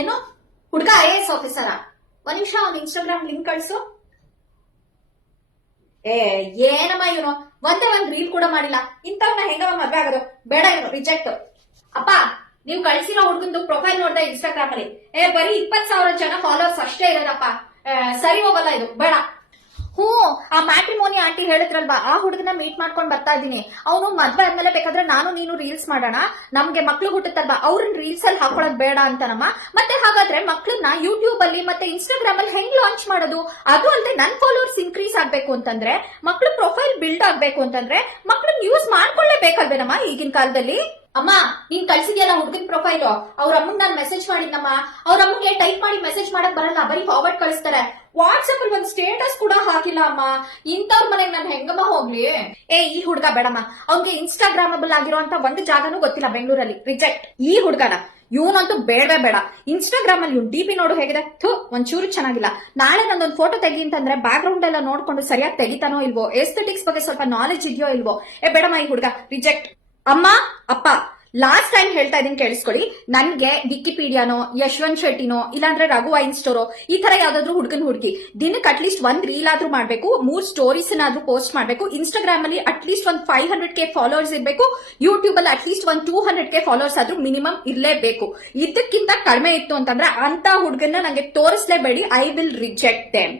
ಏನು ಹುಡ್ಗ IAS ಆಫೀಸರ? ಒಂದ್ ನಿಮಿಷ ಅವ್ನ ಇನ್ಸ್ಟಾಗ್ರಾಮ್ ಲಿಂಕ್ ಕಳ್ಸು. ಏನಮ್ಮ ಇವನು ಒಂದ್ ರೀಲ್ ಕೂಡ ಮಾಡಿಲ್ಲ. ಇಂಥವ್ನ ಹೆಂಗವ ಮದ್ವೆ ಆಗೋದು? ಬೇಡ, ಇವನು ರಿಜೆಕ್ಟ್. ಅಪ್ಪ, ನೀವು ಕಳ್ಸಿರೋ ಹುಡ್ಗಂದು ಪ್ರೊಫೈಲ್ ನೋಡ್ದೆ ಇನ್ಸ್ಟಾಗ್ರಾಮ್ ಅಲ್ಲಿ ಬರೀ 20,000 ಜನ ಫಾಲೋವರ್ಸ್ ಅಷ್ಟೇ ಇರೋದಪ್ಪ. ಸರಿ ಹೋಗಲ್ಲ ಇದು, ಬೇಡ. ಆ ಮ್ಯಾಟ್ರಿಮೋನಿ ಆಂಟಿ ಹೇಳಿದ್ರಲ್ವಾ, ಆ ಹುಡುಗನ ಮೀಟ್ ಮಾಡ್ಕೊಂಡ್ ಬರ್ತಾ ಇದೀನಿ. ಅವನು ಮದ್ವೆ ಆದ್ಮೇಲೆ ಬೇಕಾದ್ರೆ ನಾನು ನೀನು ರೀಲ್ಸ್ ಮಾಡೋಣ, ನಮ್ಗೆ ಮಕ್ಳು ಹುಟ್ಟುತ್ತಲ್ವಾ, ಅವ್ರನ್ನ ರೀಲ್ಸ್ ಅಲ್ಲಿ ಹಾಕೊಳ್ಳೋದ್ ಬೇಡ ಅಂತನಮ್ಮ. ಮತ್ತೆ ಹಾಗಾದ್ರೆ ಮಕ್ಳನ್ನ ಯೂಟ್ಯೂಬ್ ಅಲ್ಲಿ ಮತ್ತೆ ಇನ್ಸ್ಟಾಗ್ರಾಮ್ ಅಲ್ಲಿ ಹೆಂಗ್ ಲಾಂಚ್ ಮಾಡೋದು? ಅದು ಅಲ್ಲದೆ ನನ್ ಫಾಲೋವರ್ಸ್ ಇನ್ಕ್ರೀಸ್ ಆಗ್ಬೇಕು ಅಂತಂದ್ರೆ, ಮಕ್ಳು ಪ್ರೊಫೈಲ್ ಬಿಲ್ಡ್ ಆಗ್ಬೇಕು ಅಂತಂದ್ರೆ ಮಕ್ಳನ್ನ ಯೂಸ್ ಮಾಡ್ಕೊಳ್ಳೇಬೇಕಲ್ವೇನಮ್ಮ ಈಗಿನ ಕಾಲದಲ್ಲಿ? ಅಮ್ಮ, ನೀನ್ ಕಳ್ಸಿದ್ಯಲ್ಲ ಹುಡುಗನ್ ಪ್ರೊಫೈಲ್, ಅವ್ರ ಅಮ್ಮಂಗ್ ನಾನ್ ಮೆಸೇಜ್ ಮಾಡಿದ್ನಮ್ಮ. ಅವ್ರ ಅಮ್ಮಂಗೆ ಟೈಪ್ ಮಾಡಿ ಮೆಸೇಜ್ ಮಾಡಕ್ ಬರಲ್ಲ, ಬರೀ ಫಾರ್ವರ್ಡ್ ಕಳಿಸ್ತಾರೆ. ವಾಟ್ಸ್ಆಪ್ ಅಲ್ಲಿ ಒಂದ್ ಸ್ಟೇಟಸ್ ಕೂಡ ಹಾಕಿಲ್ಲ ಅಮ್ಮ. ಇಂಥವ್ರ ಮನೆಗ್ ನಾನ್ ಹೆಂಗಮ್ಮ ಹೋಗ್ಲಿ? ಈ ಹುಡ್ಗ ಬೇಡಮ್ಮ, ಅವ್ನ್ಗೆ ಇನ್ಸ್ಟಾಗ್ರಾಮಬಲ್ ಆಗಿರುವಂತ ಒಂದು ಜಾಗನೂ ಗೊತ್ತಿಲ್ಲ ಬೆಂಗಳೂರಲ್ಲಿ, ರಿಜೆಕ್ಟ್. ಈ ಹುಡ್ಗನ ಇವನಂತೂ ಬೇಡವೇ ಬೇಡ. ಇನ್ಸ್ಟಾಗ್ರಾಮ್ ಅಲ್ಲಿ ಇವ್ನು DP ನೋಡು ಹೇಗಿದೆ, ಒಂಚೂರು ಚೆನ್ನಾಗಿಲ್ಲ. ನಾಳೆ ನಂದೊಂದು ಫೋಟೋ ತೆಗಿ ಅಂತಂದ್ರೆ ಬ್ಯಾಕ್ ಗ್ರೌಂಡ್ ಎಲ್ಲ ನೋಡ್ಕೊಂಡು ಸರಿಯಾಗಿ ತೆಗಿತಾನೋ ಇಲ್ವೋ, ಎಸ್ಥೆಟಿಕ್ಸ್ ಬಗ್ಗೆ ಸ್ವಲ್ಪ ನಾಲೆಜ್ ಇದೆಯೋ ಇಲ್ವೋ, ಬೇಡಮ್ಮ ಈ ಹುಡ್ಗ, ರಿಜೆಕ್ಟ್. ಅಮ್ಮ, ಅಪ್ಪ, ಲಾಸ್ಟ್ ಟೈಮ್ ಹೇಳ್ತಾ ಇದೀನಿ ಕೇಳಿಸ್ಕೊಳ್ಳಿ. ನನ್ಗೆ ವಿಕಿಪೀಡಿಯಾನೋ, ಯಶವಂತ್ ಶೆಟ್ಟಿನೋ, ಇಲ್ಲಾಂದ್ರೆ ರಘು ವೈನ್ ಸ್ಟೋರೋ, ಈ ತರ ಯಾವ್ದಾದ್ರು ಹುಡುಗಿ ದಿನಕ್ಕೆ ಅಟ್ಲೀಸ್ಟ್ ಒಂದ್ ರೀಲ್ ಆದ್ರೂ ಮಾಡ್ಬೇಕು, 3 ಸ್ಟೋರೀಸ್ ಆದ್ರೂ ಪೋಸ್ಟ್ ಮಾಡ್ಬೇಕು. ಇನ್ಸ್ಟಾಗ್ರಾಮ್ ಅಲ್ಲಿ ಅಟ್ಲೀಸ್ಟ್ ಒಂದ್ 500K ಫಾಲೋವರ್ಸ್ ಇರ್ಬೇಕು. ಯೂಟ್ಯೂಬ್ ಅಲ್ಲಿ ಅಟ್ಲೀಸ್ಟ್ ಒಂದ್ 200K ಫಾಲೋವರ್ಸ್ ಆದ್ರೂ ಮಿನಿಮಮ್ ಇರ್ಲೇಬೇಕು. ಇದಕ್ಕಿಂತ ಕಡಿಮೆ ಇತ್ತು ಅಂತಂದ್ರೆ ಅಂತ ಹುಡುಗನ್ನ ನಂಗೆ ತೋರಿಸ್ಲೇಬೇಡಿ. I will reject them.